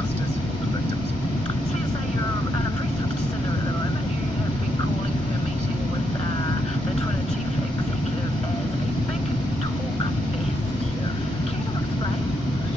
justice for the victims. So you say you're unimpressed with Jacinda at the moment. You have been calling her meeting with the Twitter chief executive as a big talk fest. Yeah. Can you explain?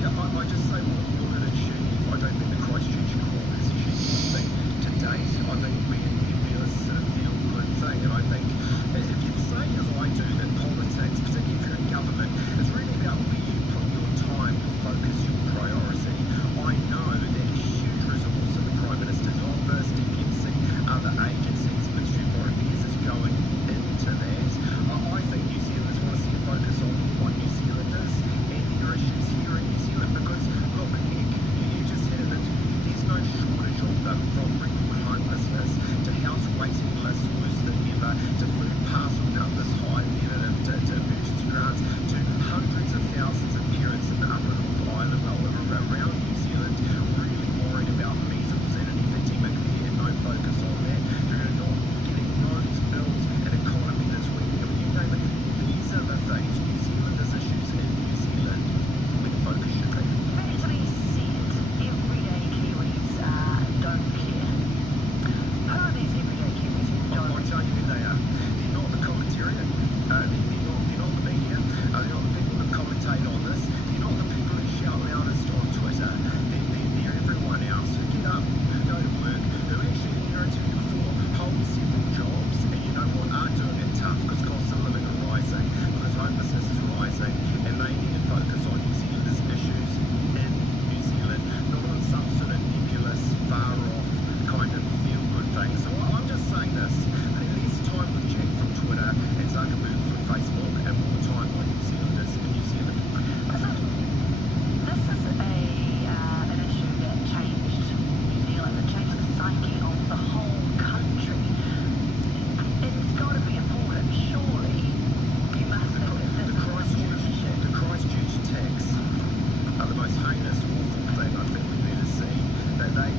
Yeah, I just say what will it achieve? I don't think the Christchurch call has achieved anything to date. I think it'll be a nebulous feel-good thing, and I think if you say, as I do, that politics, particularly if you're in government, is really about where you put your time, your focus, your priority. I know that a huge resource in the Prime Minister's office, DPMC, other agencies, Ministry of Foreign Affairs is going into that. I think New Zealanders want to see a focus on what New Zealanders and their issues here in New Zealand, because look, heck, you just had an interview, there's no shortage of them, from record homelessness to house waiting lists worse than ever, to food parcel numbers high to emergency grants, to hundreds of thousands of parents in the Upper North Island around New Zealand really worried about measles and an epidemic there, no focus on that. You're not getting roads built, an economy that's weak. I mean, you name it. These are the things, New Zealanders' issues in New Zealand, where the focus should be. That to be said, everyday Kiwis don't care. Who are these everyday Kiwis who don't I'll tell you who they are. They're not the commentariat. They're not the media. They're not the people that commentate on this. They're not the people who shout loudest on Twitter. They're everyone else who get up, who go to work, who actually, in your interview before, hold several jobs, and you know what, are doing it tough because cost of living are rising, because homelessness is rising, and they need to focus on New Zealanders' issues in New Zealand, not on some sort of nebulous, far-off kind of feel-good thing. So I'm just saying this. Less time with Jack from Twitter and Zuckerberg from Facebook, and more time on New Zealanders in New Zealand. This is an issue that changed New Zealand. It changed the psyche of the whole country. It's got to be important. Surely you must think that this is an issue. The Christchurch attacks are the most heinous, awful thing I think we've ever seen. That they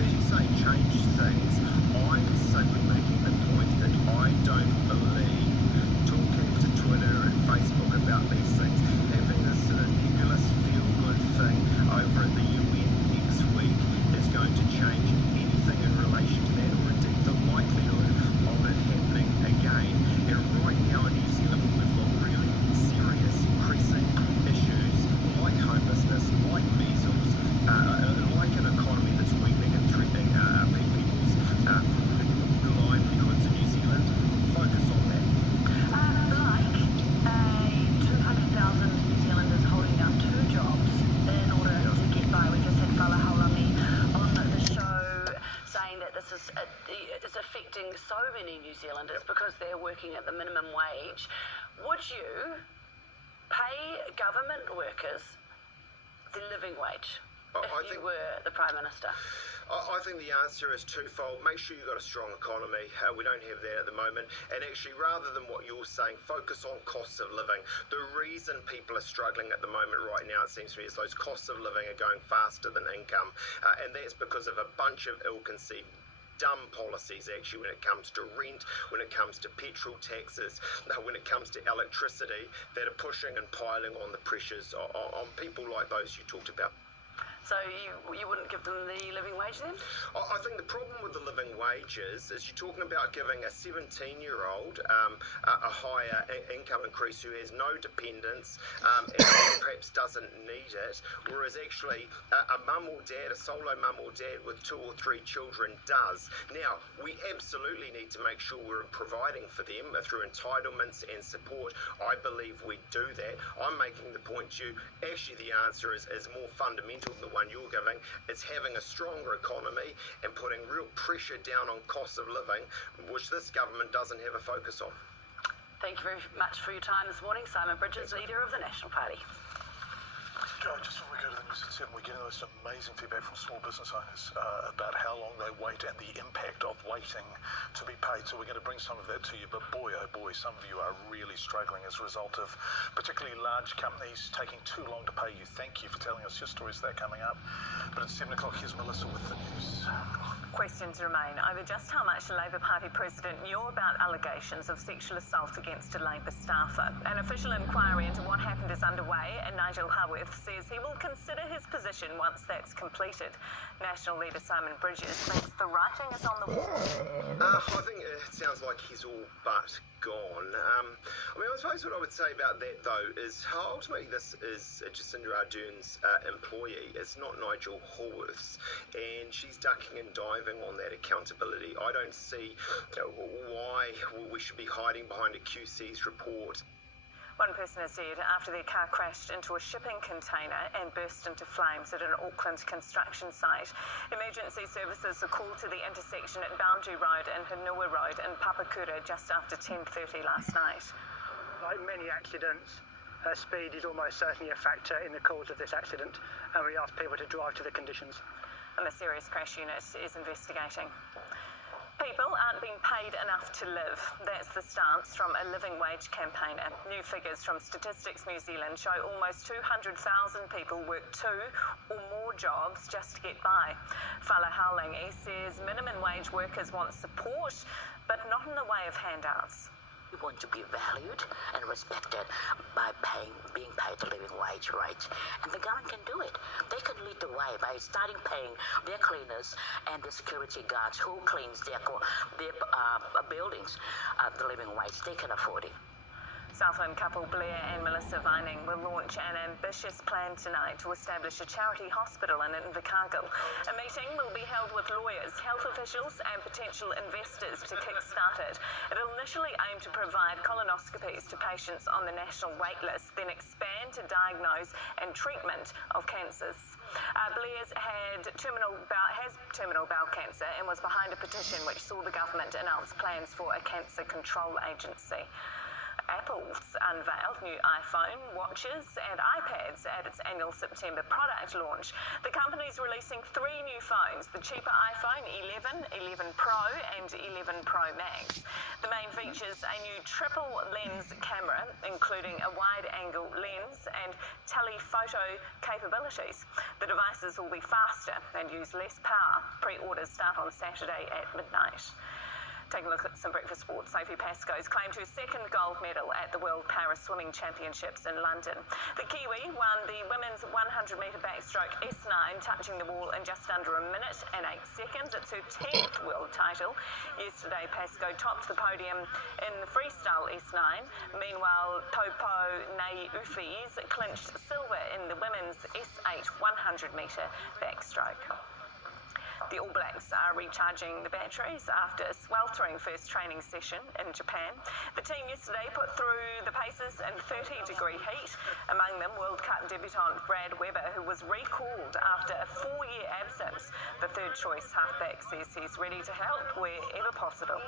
as you say, change things. I'm simply making the point that I don't believe talking to Twitter and Facebook about these things, having this sort of nebulous feel-good thing over at the UN next week is going to change anything in relation to that, or indeed the likelihood of it happening again. And right now in New Zealand, we've got really serious, pressing issues like homelessness, like measles, like an economy that's weakening and threatening people's livelihoods in New Zealand. Focus on that. Like 200,000 New Zealanders holding down 2 jobs in order to get by. We just had Fala Haulami on the show saying that this is affecting so many New Zealanders because they're working at the minimum wage. Would you pay government workers the living wage if you were the Prime Minister? I think the answer is twofold. Make sure you've got a strong economy. We don't have that at the moment. And actually, rather than what you're saying, focus on costs of living. The reason people are struggling at the moment right now, it seems to me, is those costs of living are going faster than income. And that's because of a bunch of ill-conceived dumb policies, actually, when it comes to rent, when it comes to petrol taxes, when it comes to electricity, that are pushing and piling on the pressures on people like those you talked about. So you wouldn't give them the living wage then? I think the problem with the living wage is you're talking about giving a 17-year-old a higher income increase who has no dependents and perhaps doesn't need it, whereas actually a mum or dad, a solo mum or dad with 2 or 3 children does. Now, we absolutely need to make sure we're providing for them through entitlements and support. I believe we do that. I'm making the point to you, actually the answer is more fundamental than the one you're giving. It's having a stronger economy and putting real pressure down on costs of living, which this government doesn't have a focus on. Thank you very much for your time this morning. Simon Bridges, leader of the National Party. Joe, just before we go to the News at 7, we're getting this amazing feedback from small business owners about how long they wait and the impact of waiting to be paid. So we're going to bring some of that to you. But boy, oh boy, some of you are really struggling as a result of particularly large companies taking too long to pay you. Thank you for telling us your stories. They're coming up. But at 7 o'clock, here's Melissa with the news. Questions remain over just how much the Labour Party president knew about allegations of sexual assault against a Labour staffer. An official inquiry into what happened is underway, and Nigel Haworth Health says he will consider his position once that's completed. National leader Simon Bridges thinks the writing is on the wall. I think it sounds like he's all but gone. I suppose what I would say about that, though, is how ultimately this is Jacinda Ardern's employee. It's not Nigel Horwath's, and she's ducking and diving on that accountability. I don't see why we should be hiding behind a QC's report. One person has said after their car crashed into a shipping container and burst into flames at an Auckland construction site, emergency services were called to the intersection at Boundary Road and Hanua Road in Papakura just after 10:30 last night. Like many accidents, speed is almost certainly a factor in the cause of this accident, and we ask people to drive to the conditions. And the Serious Crash Unit is investigating. People aren't being paid enough to live. That's the stance from a living wage campaigner. New figures from Statistics New Zealand show almost 200,000 people work 2 or more jobs just to get by. Fala Haulingi says minimum wage workers want support, but not in the way of handouts. We want to be valued and respected by being paid the living wage, right? And the government can do it. They can lead the way by starting paying their cleaners and the security guards who cleans their buildings the living wage. They can afford it. Southland couple Blair and Melissa Vining will launch an ambitious plan tonight to establish a charity hospital in Invercargill. A meeting will be held with lawyers, health officials and potential investors to kickstart it. It'll initially aim to provide colonoscopies to patients on the national wait list, then expand to diagnose and treatment of cancers. Blair's has terminal bowel cancer and was behind a petition which saw the government announce plans for a cancer control agency. Apple's unveiled new iPhone, watches and iPads at its annual September product launch. The company's releasing 3 new phones, the cheaper iPhone 11, 11 Pro and 11 Pro Max. The main features a new triple lens camera, including a wide-angle lens and telephoto capabilities. The devices will be faster and use less power. Pre-orders start on Saturday at midnight. Take a look at some breakfast sports. Sophie Pascoe's claimed her 2nd gold medal at the World Para Swimming Championships in London. The Kiwi won the women's 100-metre backstroke S9, touching the wall in just under a minute and 8 seconds. It's her 10th world title. Yesterday, Pascoe topped the podium in the freestyle S9. Meanwhile, Popo Naiufis clinched silver in the women's S8 100-metre backstroke. The All Blacks are recharging the batteries after a sweltering first training session in Japan. The team yesterday put through the paces in 30-degree heat. Among them, World Cup debutant Brad Weber, who was recalled after a 4-year absence. The third-choice halfback says he's ready to help wherever possible.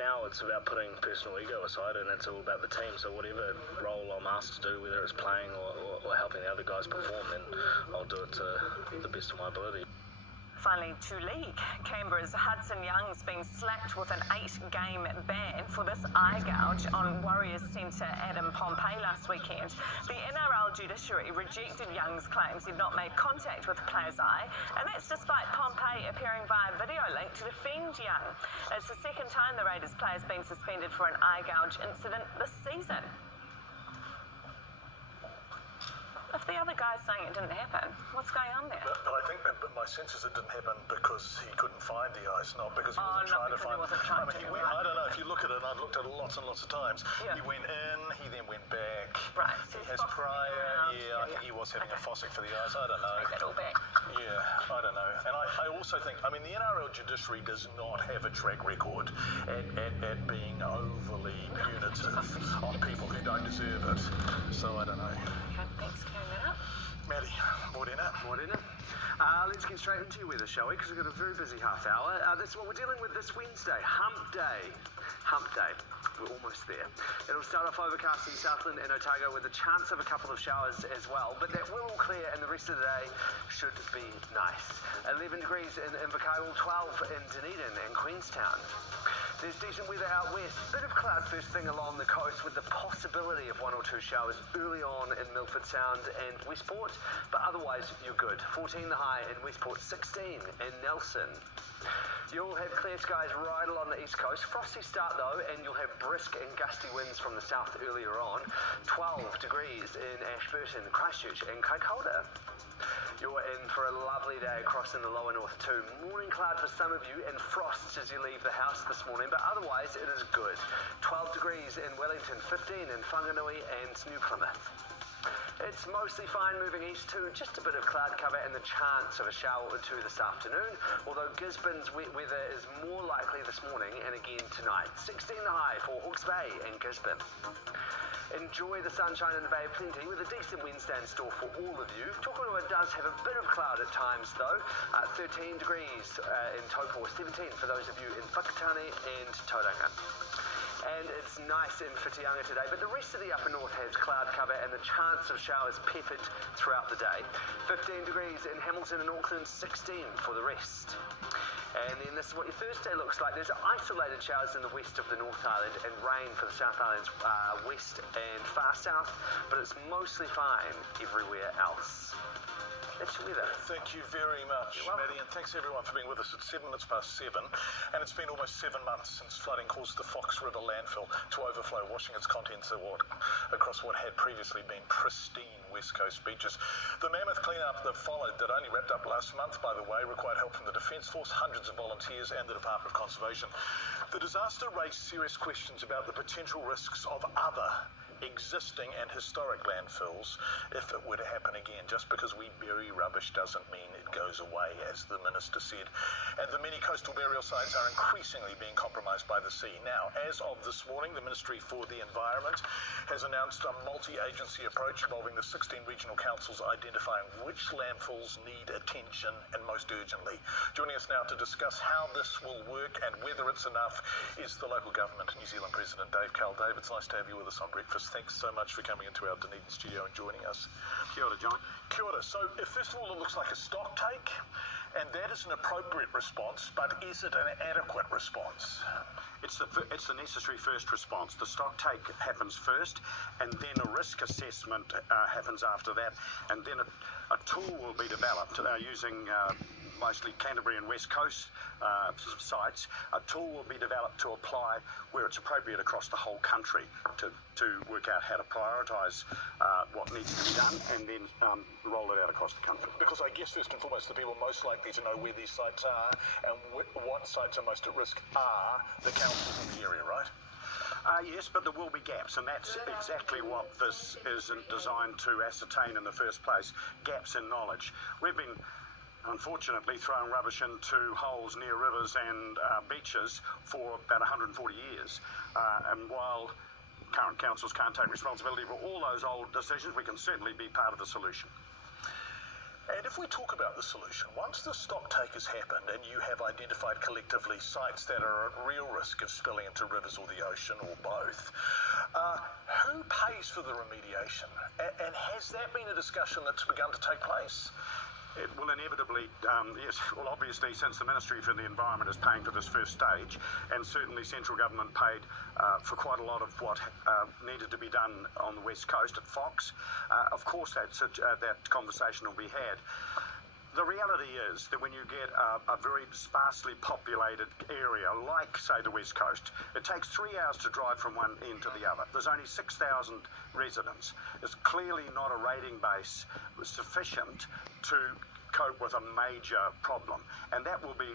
Now it's about putting personal ego aside, and it's all about the team. So whatever role I'm asked to do, whether it's playing or helping the other guys perform, then I'll do it to the best of my ability. Finally, to league. Canberra's Hudson Young's been slapped with an 8-game ban for this eye gouge on Warriors centre Adam Pompey last weekend. The NRL judiciary rejected Young's claims he'd not made contact with the player's eye, and that's despite Pompey appearing via video link to defend Young. It's the 2nd time the Raiders player's been suspended for an eye gouge incident this season. If the other guy's saying it didn't happen, what's going on there? But I think that my sense is it didn't happen because he couldn't find the ice, not because he wasn't trying to find it. I don't know, if you look at it, and I've looked at it lots and lots of times, he went in, he then went back. Right. So he has prior, I think he was having a fossick for the ice, I don't know. Take that all back. Yeah, I don't know. And I also think, the NRL judiciary does not have a track record at being overly punitive on people who don't deserve it. So I don't know. Okay, thanks for clearing that up. Maddie, more dinner? More dinner. Let's get straight into your weather, shall we? Because we've got a very busy half hour. That's what we're dealing with this Wednesday. Hump Day. Hump Day. We're almost there. It'll start off overcast in Southland and Otago with a chance of a couple of showers as well, but that will all clear and the rest of the day should be nice. 11 degrees in Invercargill, 12 in Dunedin and Queenstown. There's decent weather out west. Bit of cloud first thing along the coast with the possibility of 1 or 2 showers early on in Milford Sound and Westport, but otherwise otherwise you're good. 14 the high in Westport, 16 in Nelson. You'll have clear skies right along the east coast. Frosty start though, and you'll have brisk and gusty winds from the south earlier on. 12 degrees in Ashburton, Christchurch and Kaikoura. You're in for a lovely day across in the lower north too. Morning cloud for some of you and frosts as you leave the house this morning, but otherwise it is good. 12 degrees in Wellington, 15 in Whanganui and New Plymouth. It's mostly fine moving east too, just a bit of cloud cover and the chance of a shower or two this afternoon, although Gisborne's wet weather is more likely this morning and again tonight. 16 the high for Hawke's Bay and Gisborne. Enjoy the sunshine in the Bay of Plenty with a decent Wednesday in store for all of you. Tokoroa does have a bit of cloud at times though. 13 degrees in Taupo, 17 for those of you in Whakatane and Tauranga. And it's nice in Whitianga today, but the rest of the upper north has cloud cover and the chance of showers peppered throughout the day. 15 degrees in Hamilton and Auckland, 16 for the rest. And then this is what your Thursday looks like. There's isolated showers in the west of the North Island and rain for the South Island's west and far south, but it's mostly fine everywhere else. It's weather. Thank you very much, Maddie, and thanks everyone for being with us. It's 7 minutes past 7, and it's been almost 7 months since flooding caused the Fox River landfill to overflow, washing its contents across what had previously been pristine West Coast beaches. The mammoth cleanup that followed, that only wrapped up last month, by the way, required help from the Defence Force, hundreds of volunteers, and the Department of Conservation. The disaster raised serious questions about the potential risks of other existing and historic landfills if it were to happen again. Just because we bury rubbish doesn't mean it goes away, as the Minister said. And the many coastal burial sites are increasingly being compromised by the sea. Now, as of this morning, the Ministry for the Environment has announced a multi-agency approach involving the 16 regional councils identifying which landfills need attention and most urgently. Joining us now to discuss how this will work and whether it's enough is the local government New Zealand President Dave Cal. Dave, it's nice to have you with us on Breakfast. Thanks so much for coming into our Dunedin studio and joining us. Kia ora, John. Kia ora. So, first of all, it looks like a stock take, and that is an appropriate response, but is it an adequate response? It's the necessary first response. The stock take happens first, and then a risk assessment happens after that, and then a tool will be developed using mostly Canterbury and West Coast sites. A tool will be developed to apply where it's appropriate across the whole country to work out how to prioritise what needs to be done and then roll it out across the country. Because I guess first and foremost, the people most likely to know where these sites are and what sites are most at risk are the councils in the area, right? Yes, but there will be gaps, and that's exactly what this is designed to ascertain in the first place, gaps in knowledge. We've been unfortunately throwing rubbish into holes near rivers and beaches for about 140 years. And while current councils can't take responsibility for all those old decisions, we can certainly be part of the solution. And if we talk about the solution, once the stock take has happened and you have identified collectively sites that are at real risk of spilling into rivers or the ocean or both, who pays for the remediation? And has that been a discussion that's begun to take place? It will inevitably, yes, well obviously since the Ministry for the Environment is paying for this first stage, and certainly central government paid for quite a lot of what needed to be done on the West Coast at Fox, of course that conversation will be had. The reality is that when you get a very sparsely populated area like, say, the West Coast, it takes 3 hours to drive from one end to the other. There's only 6,000 residents. It's clearly not a rating base sufficient to cope with a major problem, and that will be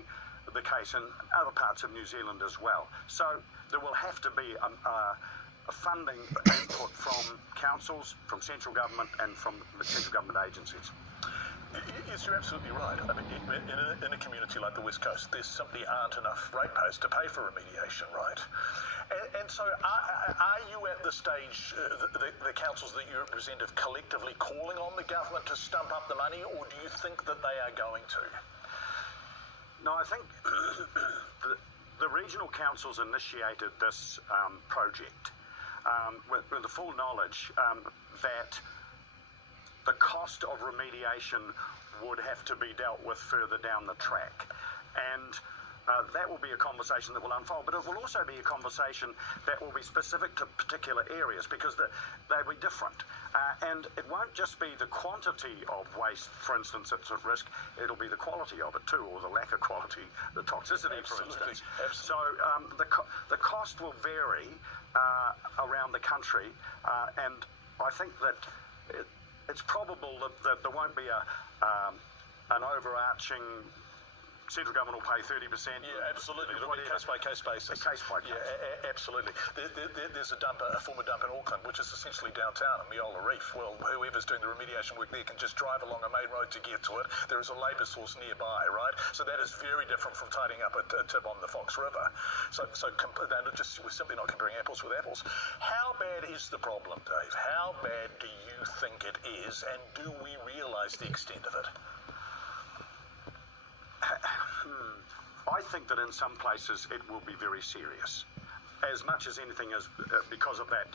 the case in other parts of New Zealand as well. So there will have to be a funding input from councils, from central government and from the central government agencies. Yes, you're absolutely right. I mean, in a community like the West Coast, there simply aren't enough ratepayers to pay for remediation, right? And so are you at the stage, the councils that you represent, of collectively calling on the government to stump up the money, or do you think that they are going to? No, I think the regional councils initiated this project with the full knowledge that the cost of remediation would have to be dealt with further down the track. And that will be a conversation that will unfold, but it will also be a conversation that will be specific to particular areas because they'll be different. And it won't just be the quantity of waste, for instance, that's at risk, it'll be the quality of it too, or the lack of quality, the toxicity, for instance. So the cost will vary around the country, and I think that it's probable that there won't be an overarching central government will pay 30%. Yeah, absolutely. It'll be case-by-case basis. Case by case. Yeah, absolutely. There's a former dump in Auckland, which is essentially downtown in Miola Reef. Well, whoever's doing the remediation work there can just drive along a main road to get to it. There is a labour source nearby, right? So that is very different from tidying up a tip on the Fox River. We're simply not comparing apples with apples. How bad is the problem, Dave? How bad do you think it is, and do we realise the extent of it? I think that in some places it will be very serious, as much as anything is because of that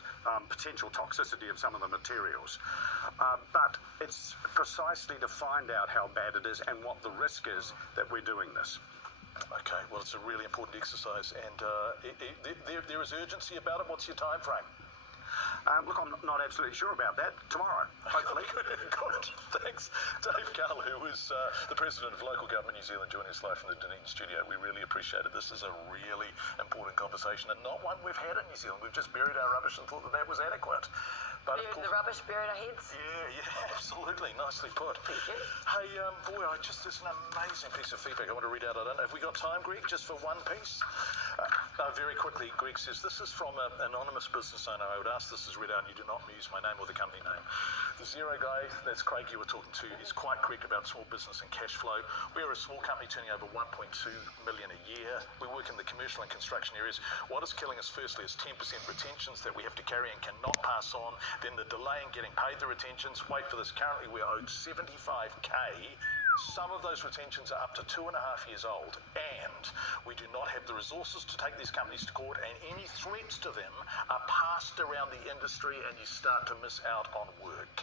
potential toxicity of some of the materials. But it's precisely to find out how bad it is and what the risk is that we're doing this. Okay, well, it's a really important exercise, and there is urgency about it. What's your time frame? Look, I'm not absolutely sure about that. Tomorrow, hopefully. Good. Thanks. Dave Carl, who is the President of Local Government New Zealand, joining us live from the Dunedin studio. We really appreciate it. This is a really important conversation, and not one we've had in New Zealand. We've just buried our rubbish and thought that was adequate. But Buried the rubbish, buried our heads. Yeah, absolutely. Nicely put. Thank you. Hey, boy, there's an amazing piece of feedback I want to read out. Have we got time, Greg, just for one piece? Very quickly, Greg says, this is from an anonymous business owner. I would ask this is read out and you do not use my name or the company name. The Zero guy, that's Craig you were talking to, is quite correct about small business and cash flow. We are a small company turning over 1.2 million a year. We work in the commercial and construction areas. What is killing us firstly is 10% retentions that we have to carry and cannot pass on. Then the delay in getting paid the retentions. Wait for this, currently we're owed 75k. Some of those retentions are up to 2.5 years old, and we do not have the resources to take these companies to court, and any threats to them are passed around the industry and you start to miss out on work.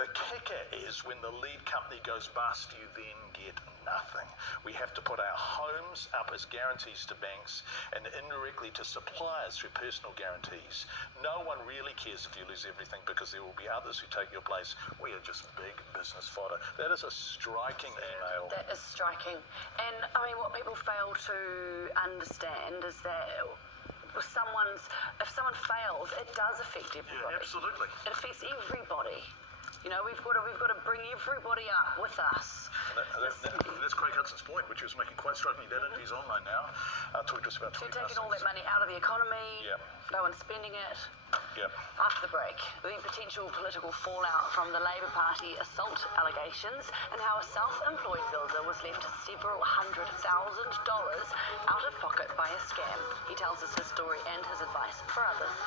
The kicker is when the lead company goes bust, you then get nothing. We have to put our homes up as guarantees to banks and indirectly to suppliers through personal guarantees. No one really cares if you lose everything because there will be others who take your place. We are just big business fodder. That is a striking email. That is striking. And I mean, what people fail to understand is that if someone fails, it does affect everybody. Yeah, absolutely. It affects everybody. You know, we've got to bring everybody up with us. That's Craig Hudson's point, which he was making quite strikingly. That he's online now. Talk to us about 20 We're taking all that money out of the economy. Yeah. No one's spending it. Yeah. After the break, the potential political fallout from the Labour Party assault allegations and how a self-employed builder was left several $100,000 out of pocket by a scam. He tells us his story and his advice for others.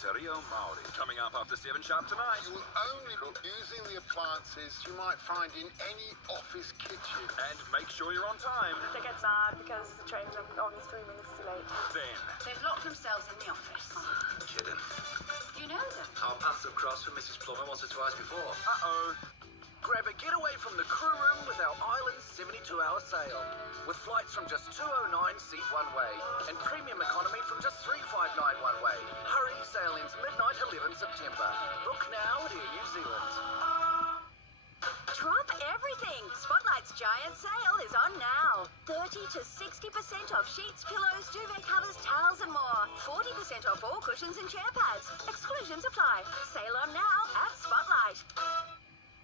Te Reo Māori. Coming up after 7 sharp tonight. You will only be using the appliances you might find in any office kitchen. And make sure you're on time. They get mad because the trains are only 3 minutes too late. Then. They've locked themselves in the office. Kidding. You know them? Our paths have crossed with Mrs. Plummer once or twice before. Uh-oh. Grab a getaway from the crew room with our Island 72-hour sale. With flights from just $209 seat one way and premium economy from just $359 one way. Hurry, sale ends midnight 11 September. Book now at Air New Zealand. Drop everything! Spotlight's giant sale is on now. 30 to 60% off sheets, pillows, duvet covers, towels and more. 40% off all cushions and chair pads. Exclusions apply. Sale on now at Spotlight.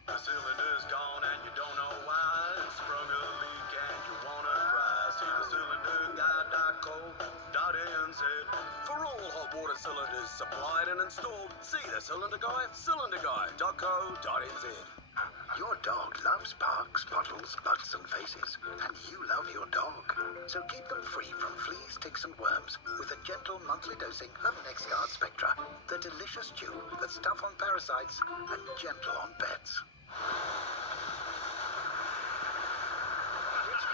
The cylinder's gone and you don't know why. Sprung a leak and you wanna cry. See the cylinderguy.co.nz for all hot water cylinders supplied and installed. See the cylinder guy, cylinderguy.co.nz. Your dog loves parks, puddles, butts and faces, and you love your dog. So keep them free from fleas, ticks and worms with a gentle monthly dosing of NexGard Spectra. The delicious chew that's tough on parasites and gentle on pets. It's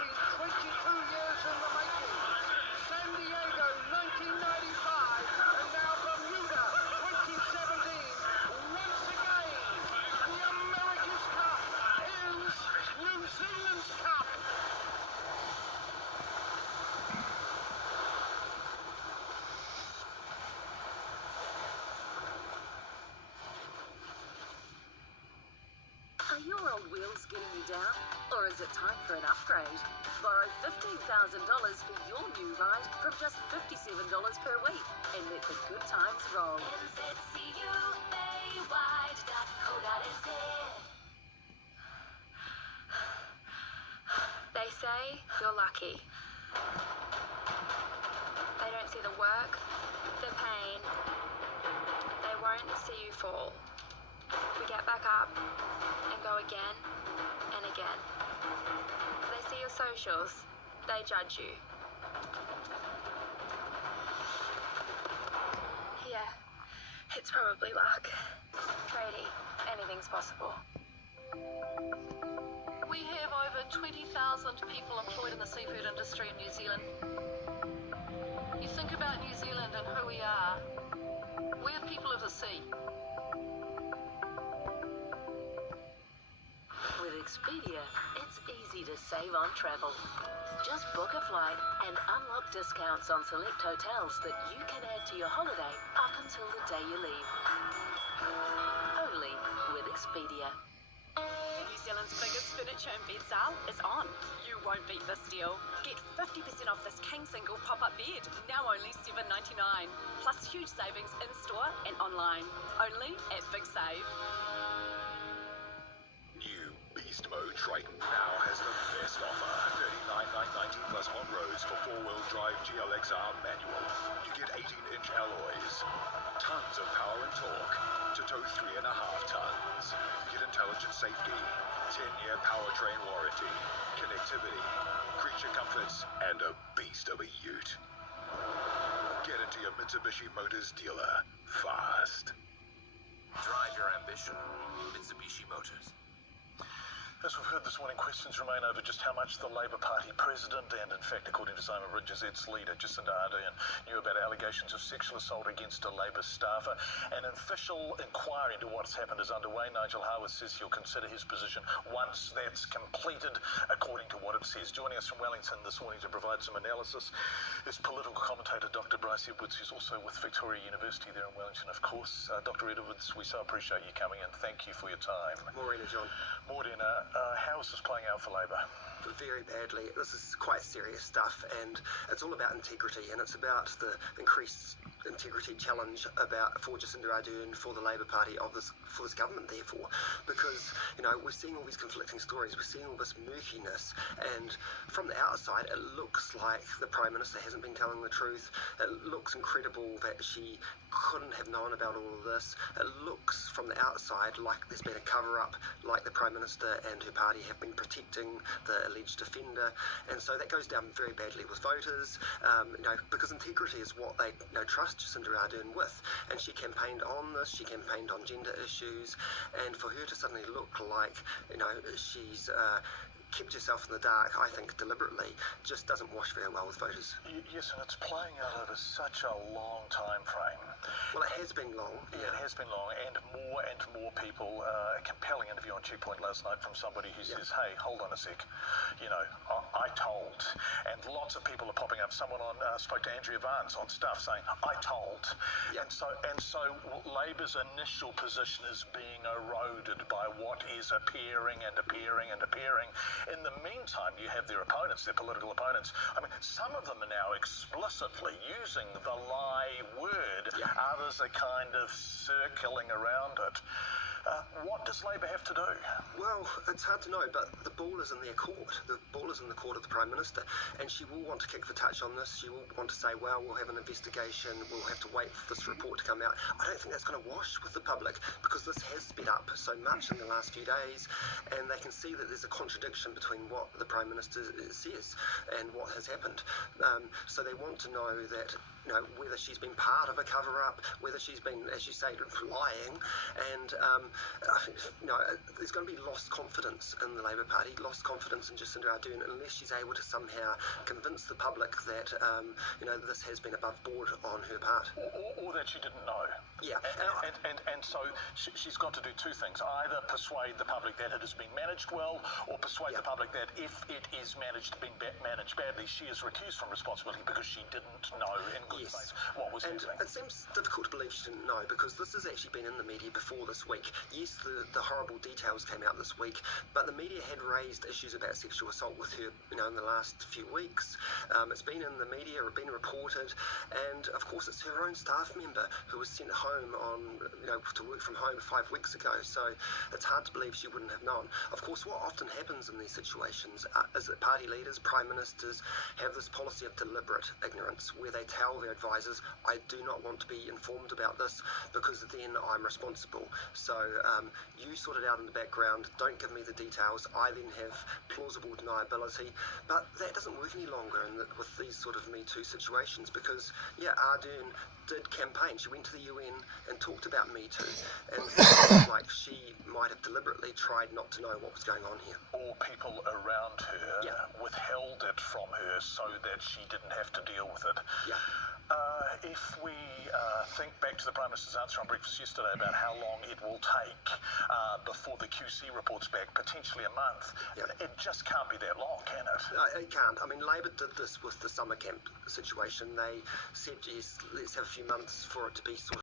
been 22 years in the making. San Diego, 1995, and now Bermuda, 2017. Once again, down? Or is it time for an upgrade? Borrow $15,000 for your new ride from just $57 per week and let the good times roll. They say you're lucky. They don't see the work, the pain. They won't see you fall. We get back up and go again and again. They see your socials. They judge you. Yeah, it's probably luck. Tradie, anything's possible. We have over 20,000 people employed in the seafood industry in New Zealand. You think about New Zealand and who we are. We're people of the sea. With Expedia, it's easy to save on travel. Just book a flight and unlock discounts on select hotels that you can add to your holiday up until the day you leave. Only with Expedia. New Zealand's biggest furniture and bed sale is on. You won't beat this deal. Get 50% off this king single pop-up bed, now only $7.99. Plus huge savings in-store and online. Only at Big Save. New Beast Mode Triton now has the best offer. $39,990 plus on-roads for 4-wheel drive GLXR manual. You get 18-inch alloys, tons of power and torque to tow 3.5 tons. You get intelligent safety, 10-year powertrain warranty, connectivity, creature comforts, and a beast of a ute. Get into your Mitsubishi Motors dealer fast. Drive your ambition. Mitsubishi Motors. As we've heard this morning, questions remain over just how much the Labour Party president and, in fact, according to Simon Bridges, its leader, Jacinda Ardern, knew about allegations of sexual assault against a Labour staffer. An official inquiry into what's happened is underway. Nigel Harwood says he'll consider his position once that's completed, according to what it says. Joining us from Wellington this morning to provide some analysis is political commentator Dr. Bryce Edwards, who's also with Victoria University there in Wellington, of course. Dr. Edwards, we so appreciate you coming in. Thank you for your time. Morena, John. Morena, how is this playing out for Labour? Very badly. This is quite serious stuff, and it's all about integrity, and it's about the increased integrity challenge for Jacinda Ardern, for the Labour Party for this government, therefore, because we're seeing all these conflicting stories, we're seeing all this murkiness, and from the outside it looks like the Prime Minister hasn't been telling the truth. It looks incredible that she couldn't have known about all of this. It looks from the outside like there's been a cover-up, like the Prime Minister and her party have been protecting the alleged offender, and so that goes down very badly with voters, because integrity is what they trust Jacinda Ardern with, and she campaigned on this, she campaigned on gender issues, and for her to suddenly look like she's kept herself in the dark, I think deliberately, just doesn't wash very well with voters. Yes, and it's playing out over such a long time frame. Well, it has been long. Yeah, it has been long, and more people. A compelling interview on Checkpoint last night from somebody who says, hey, hold on a sec, I told, and lots of people are popping up. Someone spoke to Andrea Vance on Stuff saying, I told. Yeah. And so Labour's initial position is being eroded by what is appearing and appearing and appearing. In the meantime, you have their opponents, their political opponents. I mean, some of them are now explicitly using the lie word. Yeah. Others are kind of circling around it. What does Labour have to do? Well, it's hard to know, but the ball is in their court. The ball is in the court of the Prime Minister, and she will want to kick the touch on this. She will want to say, well, we'll have an investigation, we'll have to wait for this report to come out. I don't think that's going to wash with the public, because this has sped up so much in the last few days, and they can see that there's a contradiction between what the Prime Minister says and what has happened. So they want to know that, whether she's been part of a cover-up, whether she's been, as you say, lying, and there's going to be lost confidence in the Labour Party, lost confidence in Jacinda Ardern, unless she's able to somehow convince the public that this has been above board on her part, or that she didn't know. Yeah, and so she's got to do two things: either persuade the public that it has been managed well, or persuade the public that if it is managed badly, she is recused from responsibility because she didn't know in good faith what was and happening. it seems difficult to believe she didn't know, because this has actually been in the media before this week. Yes, the horrible details came out this week, but the media had raised issues about sexual assault with her, in the last few weeks. It's been in the media, it's been reported, and of course it's her own staff member who was sent home on, to work from home 5 weeks ago, so it's hard to believe she wouldn't have known. Of course, what often happens in these situations is that party leaders, prime ministers, have this policy of deliberate ignorance, where they tell their advisors, I do not want to be informed about this because then I'm responsible. So you sort it out in the background, don't give me the details, I then have plausible deniability. But that doesn't work any longer with these sort of Me Too situations, because, Ardern did campaign. She went to the UN and talked about Me Too, and it seems like she might have deliberately tried not to know what was going on here. Or people around her withheld it from her so that she didn't have to deal with it. If we think back to the Prime Minister's answer on Breakfast yesterday about how long it will take before the QC reports back, potentially a month, it just can't be that long, can it? No, it can't. I mean, Labor did this with the summer camp situation. They said, yes, let's have a few months for it to be sort of